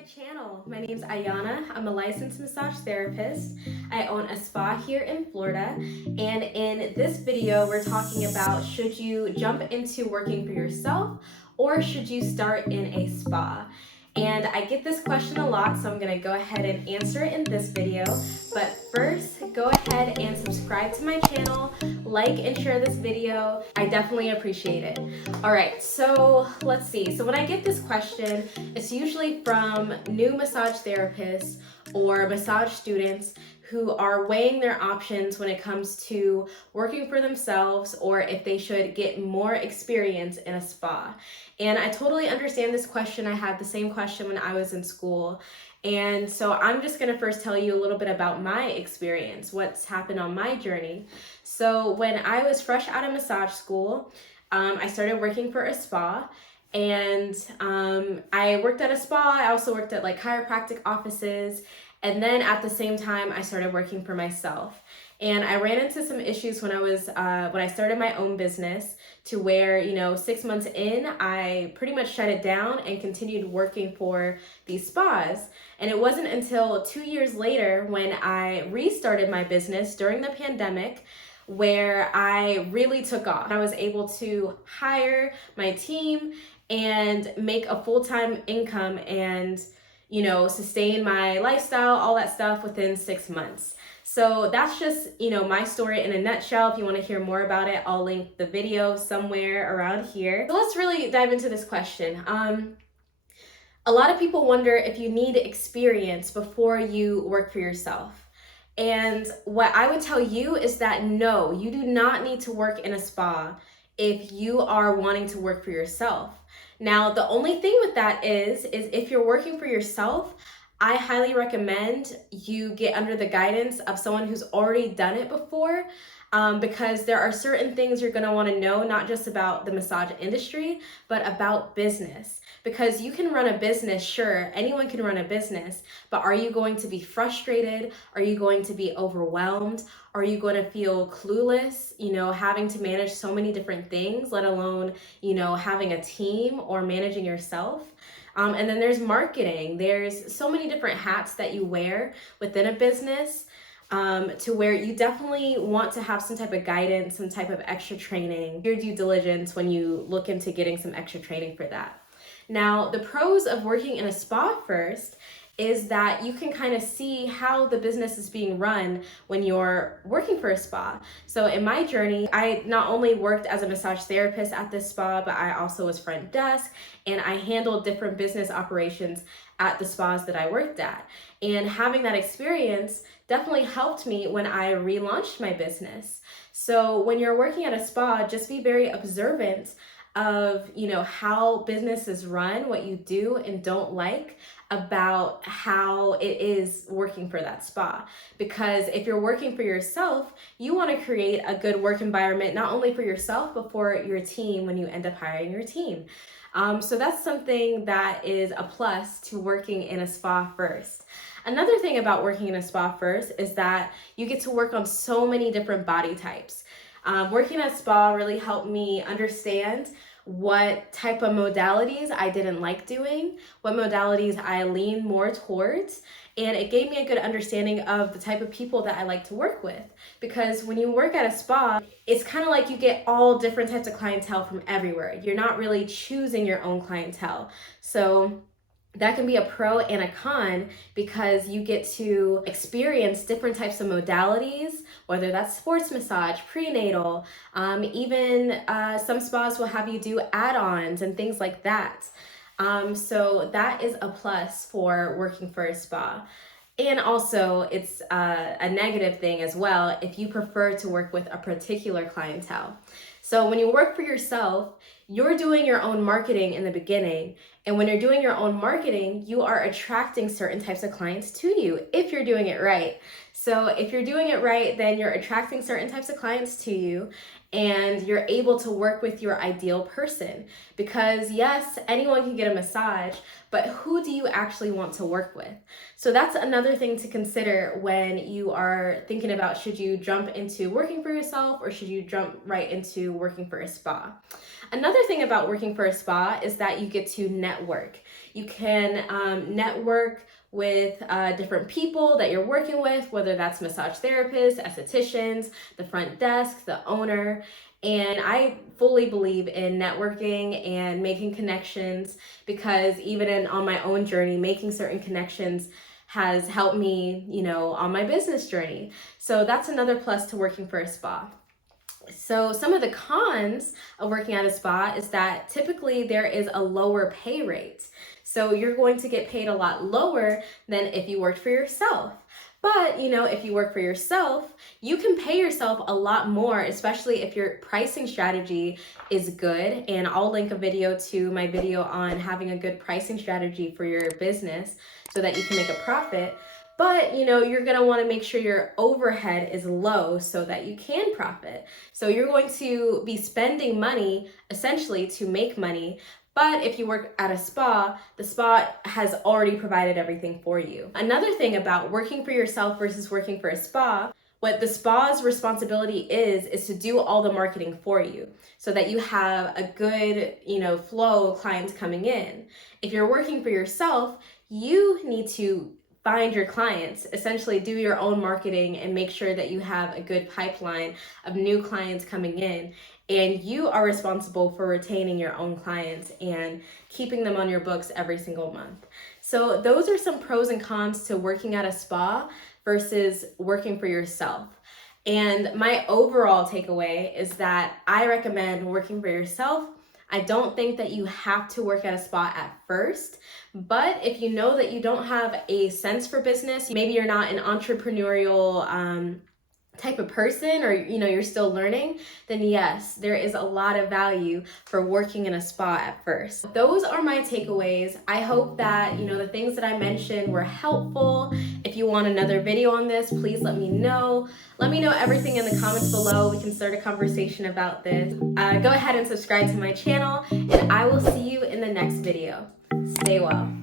my channel. My name's Ayana. I'm a licensed massage therapist. I own a spa here in Florida. And in this video, we're talking about should you jump into working for yourself or should you start in a spa? And I get this question a lot, so I'm gonna go ahead and answer it in this video. But first, go ahead and subscribe to my channel, like and share this video. I definitely appreciate it. All right, so let's see. So when I get this question, it's usually from new massage therapists or massage students who are weighing their options when it comes to working for themselves or if they should get more experience in a spa. And I totally understand this question. I had the same question when I was in school. And so I'm just gonna first tell you a little bit about my experience, what's happened on my journey. So when I was fresh out of massage school, I started working for a spa. And I worked at a spa. I also worked at like chiropractic offices. And then at the same time, I started working for myself. And I ran into some issues when I started my own business to where, 6 months in, I pretty much shut it down and continued working for these spas. And it wasn't until 2 years later when I restarted my business during the pandemic where I really took off. I was able to hire my team and make a full-time income and sustain my lifestyle, all that stuff within 6 months. So that's just, my story in a nutshell. If you want to hear more about it, I'll link the video somewhere around here. So let's really dive into this question. A lot of people wonder if you need experience before you work for yourself. And what I would tell you is that no, you do not need to work in a spa if you are wanting to work for yourself. Now, the only thing with that is if you're working for yourself, I highly recommend you get under the guidance of someone who's already done it before, because there are certain things you're gonna wanna know, not just about the massage industry, but about business. Because you can run a business, sure, anyone can run a business, but are you going to be frustrated? Are you going to be overwhelmed? Are you going to feel clueless, having to manage so many different things, let alone, having a team or managing yourself? And then there's marketing. There's so many different hats that you wear within a business, to where you definitely want to have some type of guidance, some type of extra training, your due diligence when you look into getting some extra training for that. Now, the pros of working in a spa first is that you can kind of see how the business is being run when you're working for a spa. So in my journey, I not only worked as a massage therapist at this spa, but I also was front desk and I handled different business operations at the spas that I worked at. And having that experience definitely helped me when I relaunched my business. So when you're working at a spa, just be very observant of how business is run, what you do and don't like about how it is working for that spa. Because if you're working for yourself, you want to create a good work environment, not only for yourself, but for your team when you end up hiring your team. So that's something that is a plus to working in a spa first. Another thing about working in a spa first is that you get to work on so many different body types. Working at a spa really helped me understand what type of modalities I didn't like doing, what modalities I lean more towards, and it gave me a good understanding of the type of people that I like to work with. Because when you work at a spa, it's kind of like you get all different types of clientele from everywhere. You're not really choosing your own clientele. So that can be a pro and a con because you get to experience different types of modalities, whether that's sports massage, prenatal, even some spas will have you do add-ons and things like that. So that is a plus for working for a spa. And also it's a negative thing as well if you prefer to work with a particular clientele. So when you work for yourself, you're doing your own marketing in the beginning. And when you're doing your own marketing, you are attracting certain types of clients to you if you're doing it right. So if you're doing it right, then you're attracting certain types of clients to you and you're able to work with your ideal person. Because yes, anyone can get a massage, but who do you actually want to work with? So that's another thing to consider when you are thinking about should you jump into working for yourself or should you jump right into working for a spa. Another thing about working for a spa is that you get to network. You can network with different people that you're working with, whether that's massage therapists, estheticians, the front desk, the owner. And I fully believe in networking and making connections, because even on my own journey, making certain connections has helped me, on my business journey. So that's another plus to working for a spa. So some of the cons of working at a spa is that typically there is a lower pay rate. So you're going to get paid a lot lower than if you worked for yourself. But, if you work for yourself, you can pay yourself a lot more, especially if your pricing strategy is good. And I'll link a video to my video on having a good pricing strategy for your business so that you can make a profit. But, you're going to want to make sure your overhead is low so that you can profit. So you're going to be spending money essentially to make money. But if you work at a spa, the spa has already provided everything for you. Another thing about working for yourself versus working for a spa, what the spa's responsibility is to do all the marketing for you so that you have a good, flow of clients coming in. If you're working for yourself, you need to find your clients, essentially do your own marketing and make sure that you have a good pipeline of new clients coming in. And you are responsible for retaining your own clients and keeping them on your books every single month. So those are some pros and cons to working at a spa versus working for yourself. And my overall takeaway is that I recommend working for yourself. I don't think that you have to work at a spa at first, but if you know that you don't have a sense for business, maybe you're not an entrepreneurial type of person, or you're still learning, then yes, there is a lot of value for working in a spa at first. Those are my takeaways. I hope that the things that I mentioned were helpful. If you want another video on this, please let me know. Let me know everything in the comments below. We can start a conversation about this. Go ahead and subscribe to my channel, and I will see you in the next video. Stay well.